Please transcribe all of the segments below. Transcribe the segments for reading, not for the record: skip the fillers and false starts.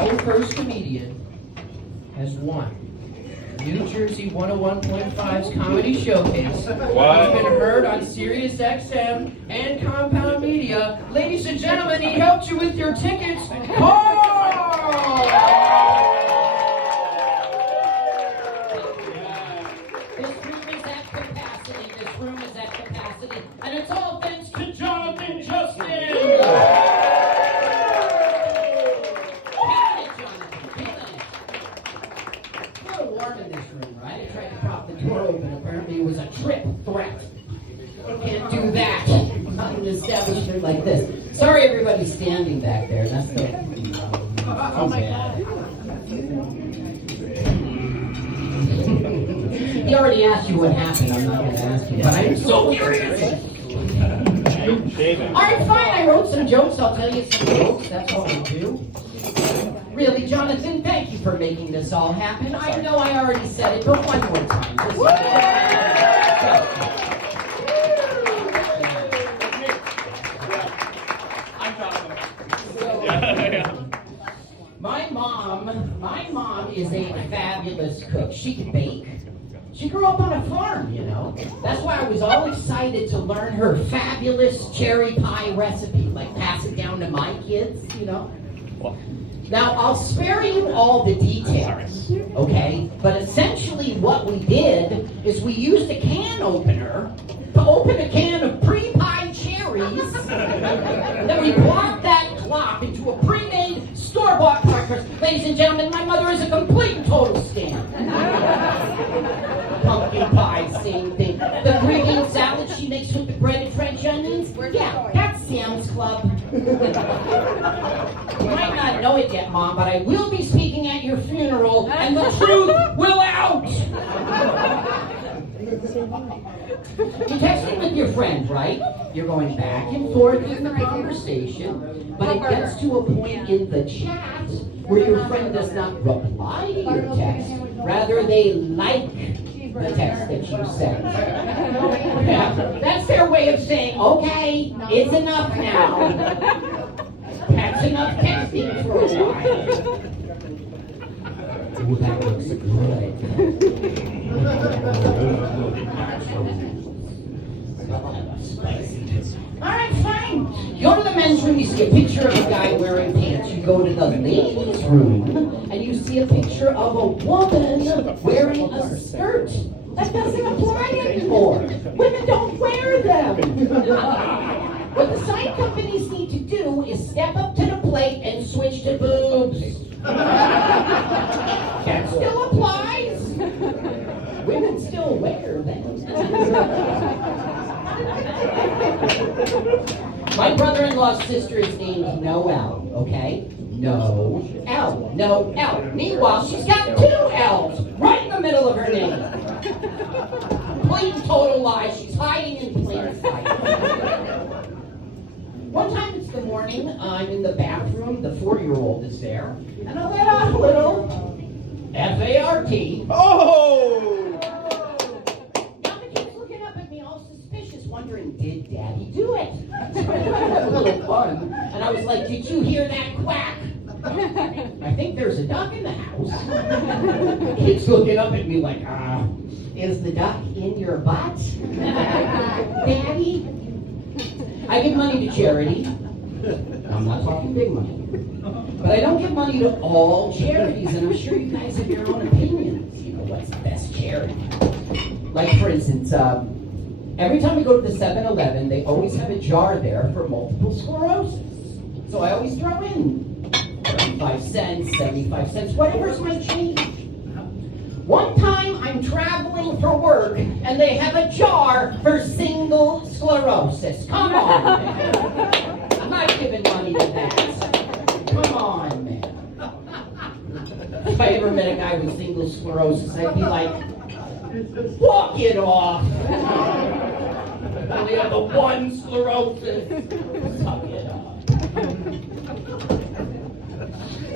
Our first comedian has won New Jersey 101.5's Comedy Showcase. Wow. He's been heard on Sirius XM and Compound Media. Ladies and gentlemen, he helped you with your tickets. Carl! This room is at capacity. This room is at capacity. And it's all thanks to Jonathan Justin. Warm in this room, right? I tried to prop the door open. Apparently it was a trip threat. Can't do that. Not in an establishment like this. Sorry everybody's standing back there. That's the... Oh my God. He already asked you what happened. I'm not going to ask you. But I'm so curious. Alright, fine. I wrote some jokes. I'll tell you some jokes. That's what we do. Really, Jonathan, thank you for making this all happen. I know I already said it, but one more time. My mom is a fabulous cook. She can bake. She grew up on a farm, you know. That's why I was all excited to learn her fabulous cherry pie recipe, like pass it down to my kids, you know. Now, I'll spare you all the details, okay? But essentially what we did is we used a can opener to open a can of pre-pie cherries. Then we plopped that clop into a pre-made store-bought crackers. Ladies and gentlemen, my mother is a complete and total scam. Pumpkin pie, same thing. The green bean salad she makes with the breaded French onions, yeah, that's Sam's Club. You might not know it yet, Mom, but I will be speaking at your funeral, and the truth will out! You're texting with your friend, right? You're going back and forth in the conversation, but it gets to a point in the chat where your friend does not reply to your text. Rather, they like the text that you sent. Yeah, that's their way of saying, okay, it's enough now. That's enough texting for a while. Ooh, that looks good. Alright, fine. You go to the men's room, you see a picture of a guy wearing pants. You go to the ladies' room, and you see a picture of a woman wearing a skirt. That doesn't apply anymore. Women don't wear them. What the sign companies need to do is step up to the plate and switch to boobs. That still applies. Women still wear them. My brother-in-law's sister is named Noelle, okay? No-L. No-L. Meanwhile, she's got two L's right in the middle of her name. Complete and total lie. She's hiding in plain sight. One time it's the morning, I'm in the bathroom, the 4-year-old is there, and I let off a little F-A-R-T. Oh! Now the kid's looking up at me all suspicious, wondering, did Daddy do it? So I had a little fun, and I was like, did you hear that quack? I think there's a duck in the house. The kid's looking up at me like, is the duck in your butt? Daddy? I give money to charity. I'm not talking big money. But I don't give money to all charities, and I'm sure you guys have your own opinions. You know, what's the best charity? Like, for instance, every time we go to the 7-Eleven, they always have a jar there for multiple sclerosis. So I always throw in 35 cents, 75 cents, whatever's my change. One time I'm traveling for work and they have a jar for single sclerosis. Come on, man. I'm not giving money to that. Come on, man. If I ever met a guy with single sclerosis, I'd be like, walk it off. I only have the one sclerosis. Suck it up.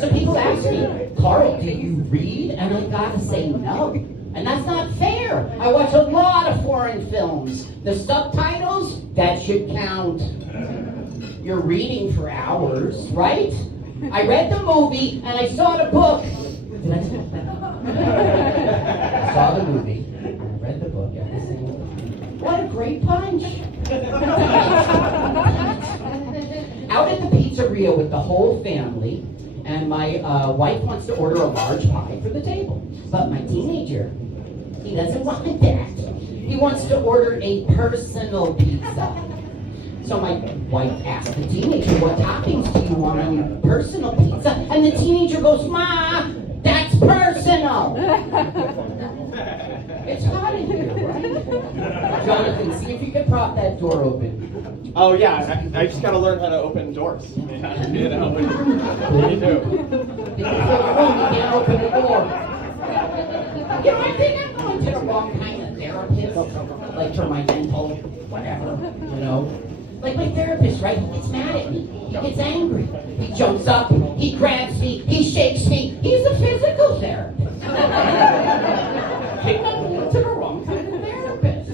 So people ask me, Carl, do you read? And I gotta say no. And that's not fair. I watch a lot of foreign films. The subtitles, that should count. You're reading for hours, right? I read the movie and I saw the book. Did I say that? I saw the movie and I read the book. What a great punch! Out at the pizzeria with the whole family, and my wife wants to order a large pie for the table. But my teenager, he doesn't want that. He wants to order a personal pizza. So my wife asked the teenager, what toppings do you want on your personal pizza? And the teenager goes, Ma, that's personal. It's hot in here, right? Jonathan, see if you can prop that door open. Oh yeah, I just gotta learn how to open doors. You know, what do you do? You can't open the door. You know, I think I'm going to the wrong kind of therapist. Like for my mental, whatever, you know. Like my therapist, right? He gets mad at me. He gets angry. He jumps up. He grabs me. He shakes me. He's a physical therapist. I think I'm going to the wrong kind of therapist.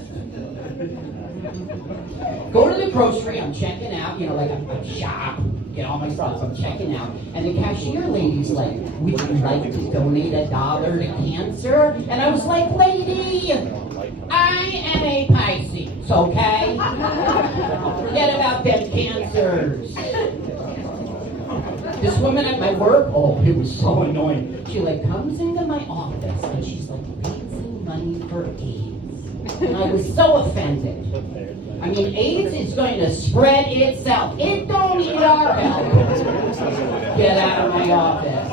Go to the grocery. I'm checking out. You know, like I'm shop. Get all my stuff. I'm checking out. And the cashier lady's like, would you like to donate $1 to cancer? And I was like, lady, I am a Pisces, okay? Forget about them cancers. This woman at my work, oh, it was so annoying. She like comes into my office and she's like raising money for AIDS. And I was so offended. I mean, AIDS is going to spread itself. It don't need our help. Get out of my office.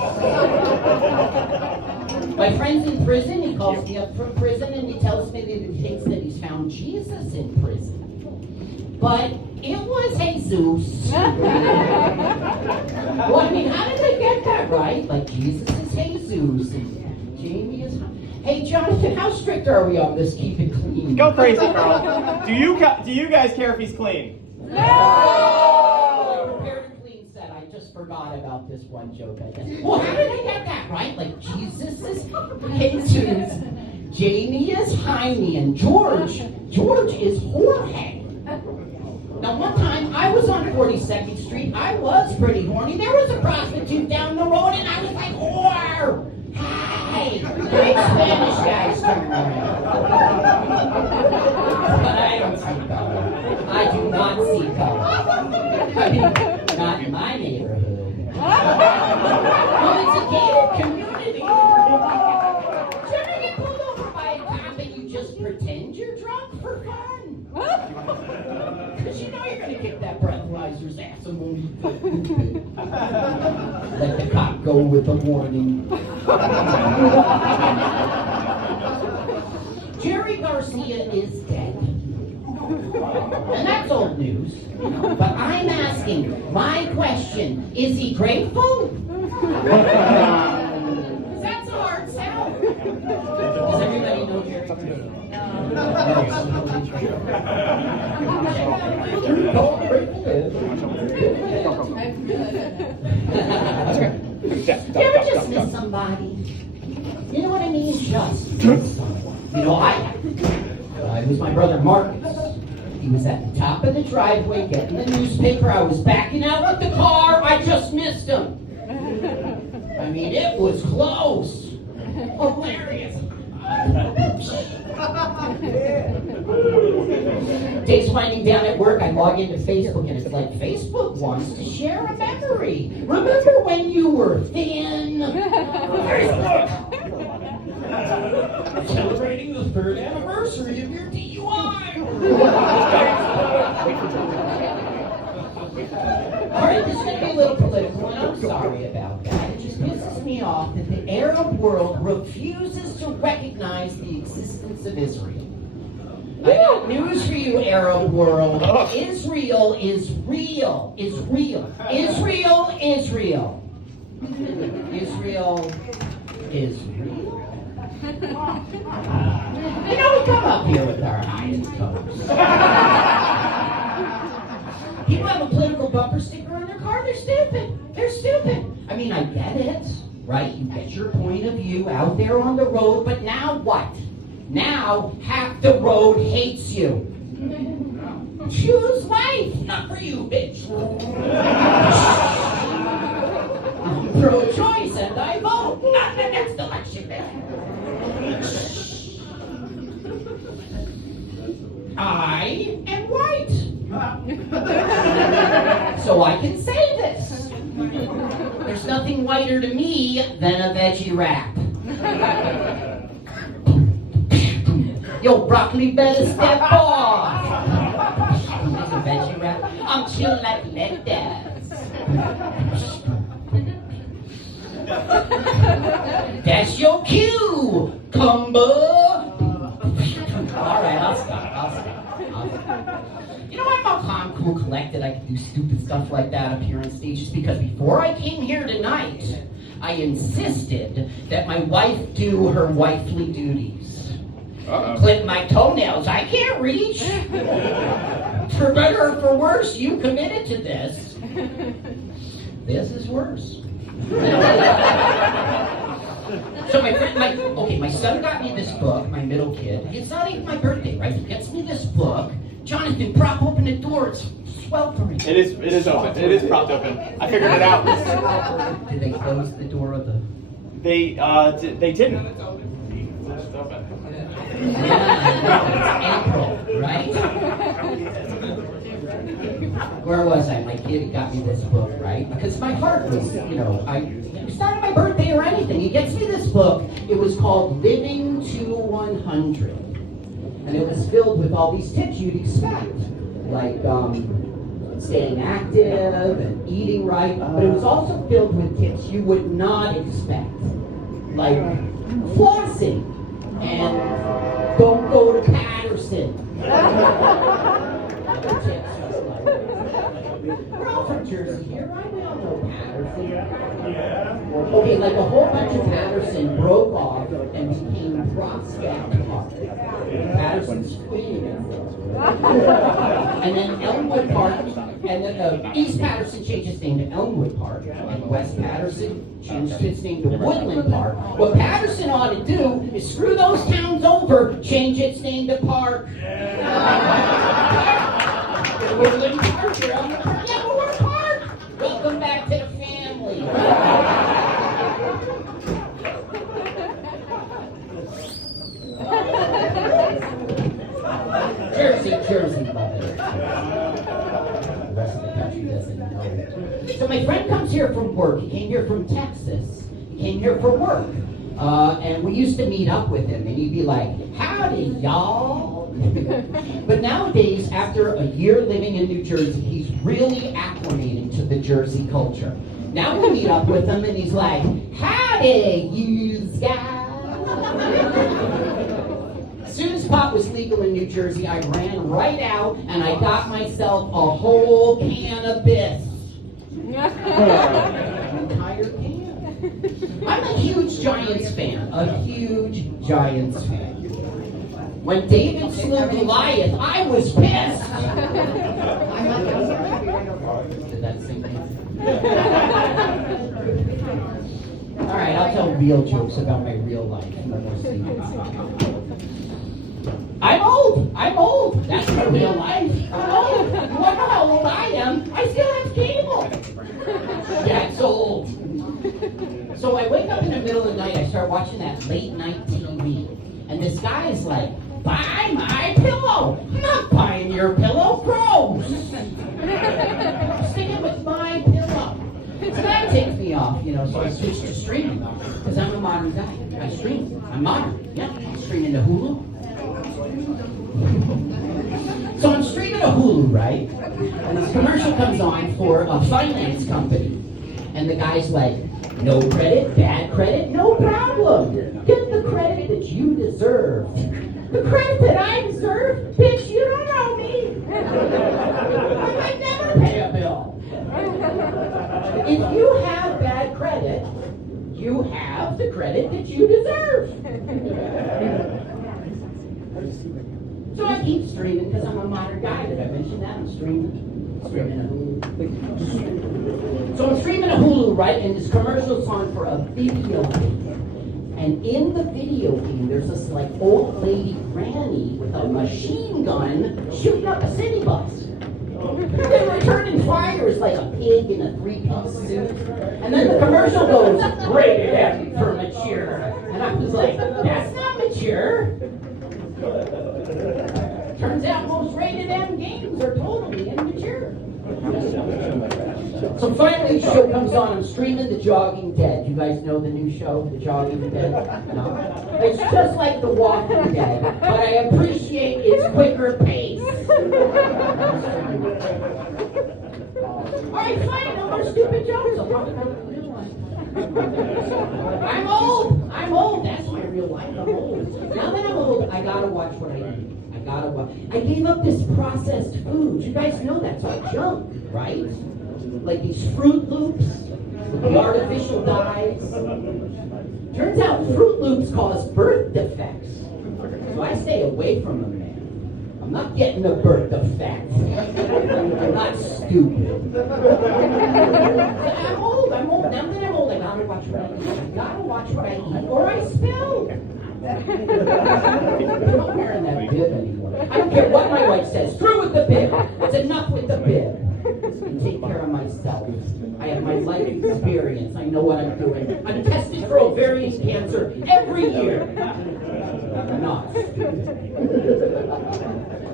My friend's in prison. He calls me up from prison and he tells me that he thinks that he's found Jesus in prison. But it was Jesus. Well, I mean, how did they get that right? Like, Jesus is Jesus and Jamie is... Hey, Jonathan, how strict are we on this keep it clean? Go crazy, Carl. Do you guys care if he's clean? No! I prepared a clean set. I just forgot about this one joke, I guess. Well, how did I get that right? Like, Jesus is Jesus, Jamie is Jaime, and George is Jorge. Now, one time, I was on 42nd Street. I was pretty horny. There was a prostitute down the road, and I was like, whore! Hi! Great Spanish guys turn around. But I don't see color. I do not see color. I mean, not in my neighborhood. Well, it's a gated community. Do you ever get pulled over by a cop and you just pretend you're drunk for fun? Because you know you're going to kick that breathalyzer's ass and won't eat it. Let the cop go with a warning. Jerry Garcia is dead. And that's old news. But I'm asking, my question, is he grateful? Because that's a hard sell. Does everybody know Jerry Garcia? You ever just miss somebody? You know what I mean? Just miss somebody. You know, it was my brother Marcus. He was at the top of the driveway getting the newspaper. I was backing out with the car. I just missed him. I mean, it was close. Hilarious. Day's winding down at work. I log into Facebook, and it's like Facebook wants to share a memory. Remember when you were thin? Facebook! Celebrating the 3rd anniversary of your DUI. All right, this is going to be a little political, and I'm sorry about that. It just pisses me off that the Arab world refuses to recognize the existence of Israel. I got news for you, Arab world. Israel is real. Is real. Israel is real. Israel is real. You know, we come up here with our eyes closed. People have a political bumper sticker on their car. They're stupid. They're stupid. I mean, I get it, right? You get your point of view out there on the road, but now what? Now half the road hates you. Choose life, not for you, bitch. pro-choice and I vote. Not the next election day. I am white. So I can say this. There's nothing whiter to me than a veggie wrap. Yo, broccoli better step off. There's a veggie wrap. I'm chill like lettuce. That's your cue, Cumber. All right, I'll stop. You know, I'm all calm, cool, collected. I can do stupid stuff like that up here on stage just because before I came here tonight, I insisted that my wife do her wifely duties. Clip my toenails. I can't reach. For better or for worse, you committed to this. This is worse. So my son got me this book, my middle kid. It's not even my birthday, right? He gets me this book. Jonathan, prop open the door. It's sweltering. It is open. It is propped open. I figured it out. Did they close the door of the... They didn't. It's open. Yeah, April, right? Where was I? My kid got me this book, right? Because my heart was, it's not my birthday or anything. He gets me this book. It was called Living to 100. And it was filled with all these tips you'd expect. Like staying active and eating right. But it was also filled with tips you would not expect. Like flossing and don't go to Patterson. Other tips. We're all from Jersey here, right? We all know Patterson. Okay, like a whole bunch of Patterson broke off and became Prospect Park. Patterson's Queen. And then Elmwood Park, and then East Patterson changed its name to Elmwood Park, and West Patterson changed its name to Woodland Park. What Patterson ought to do is screw those towns over, change its name to Park. Woodland Park, you're on the park. Yeah, but we're Park. Welcome back to the family. Jersey, love it. The rest of the country doesn't know it. So my friend comes here from work. He came here from Texas. He came here for work. And we used to meet up with him, and he'd be like, howdy, y'all. But nowadays, after a year living in New Jersey, he's really acclimating to the Jersey culture. Now we meet up with him, and he's like, howdy, you guys. As soon as pot was legal in New Jersey, I ran right out, and I got myself a whole can of Biss. An entire can. I'm a huge Giants fan. When David slew Goliath, I was pissed. Did that sink in? All right, I'll tell real jokes about my real life. I'm old. That's my real life. I'm old. You want to know how old I am? I still have cable. That's old. So I wake up in the middle of the night, I start watching that late night TV. And this guy is like, buy my pillow. I'm not buying your pillow. Gross. Sticking with my pillow. So that takes me off, so I switch to streaming. Because I'm a modern guy. I stream. I'm modern. Yeah, I'm streaming to Hulu. So I'm streaming to Hulu, right? And this commercial comes on for a finance company. And the guy's like, no credit, bad credit, no problem. Get the credit that you deserve. The credit that I deserve? Bitch, you don't know me. I might never pay a bill. If you have bad credit, you have the credit that you deserve. So I keep streaming because I'm a modern guy. Did I mention that? I'm streaming a Hulu. So I'm streaming a Hulu, right? And this commercial's on for a video game. And in the video game, there's this old lady granny with a machine gun shooting up a city bus. They were turning fires like a pig in a three-piece suit. And then the commercial goes, rated M for mature. And I was like, that's not mature. Turns out most rated M games are totally immature. So finally the show comes on. I'm streaming The Jogging Dead. You guys know the new show, The Jogging Dead? No? It's just like The Walking Dead, but I appreciate its quicker pace. Alright, fine, no more stupid jokes. I'll talk about the real life. I'm old, that's my real life, I'm old. Now that I'm old, I gotta watch what I eat. I gave up this processed food. You guys know that's all junk, right? Like these Fruit Loops with the artificial dyes. Turns out Fruit Loops cause birth defects. So I stay away from them, man. I'm not getting a birth defect. I'm not stupid. I'm old. Now that I'm old, I gotta watch what I eat. I gotta watch what I eat or I spill. I'm not wearing that bib anymore. I don't care what my wife says. Through with the bib. It's enough with the bib. And take care of myself. I have my life experience. I know what I'm doing. I'm tested for ovarian cancer every year. I'm not stupid.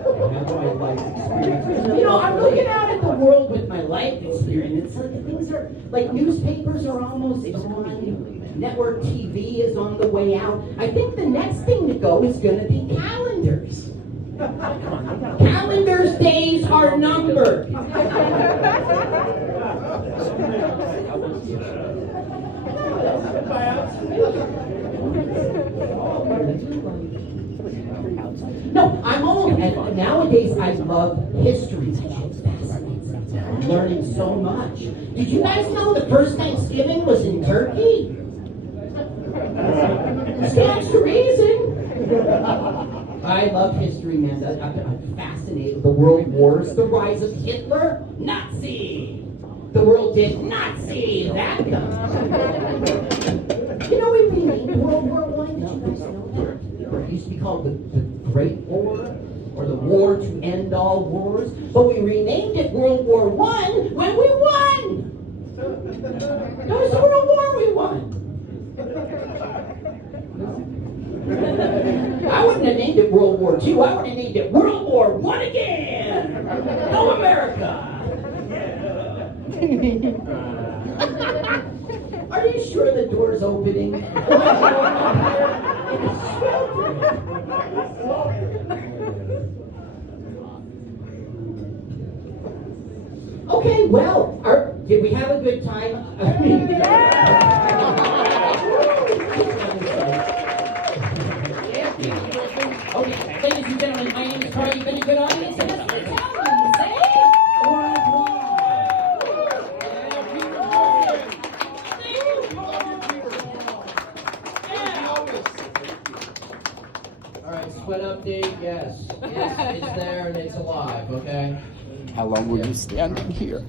I have my life experience. You know, I'm looking out at the world with my life experience. Things are like newspapers are almost gone. Network TV is on the way out. I think the next thing to go is going to be calendars. Calendars' days are numbered. No, I'm old, and nowadays I love history. That shit fascinates me. I'm learning so much. Did you guys know the first Thanksgiving was in Turkey? Stands to reason. I love history, man. I'm fascinated with the world wars, the rise of Hitler, Nazi. The world did not see that. You know, we renamed World War I. Did you guys know that? It used to be called the Great War, or the War to End All Wars. But we renamed it World War I when we won. That was the World War we won. I wouldn't have named it World War II. I would have named it World War I again. Go America. Are you sure the door's opening? Okay, well, did we have a good time? Okay, ladies and gentlemen, my name is Carl. You've been a good audience, and that's what I'm telling you. Say or All right, sweat update, yes. It's there and it's alive, okay? How long were you standing here?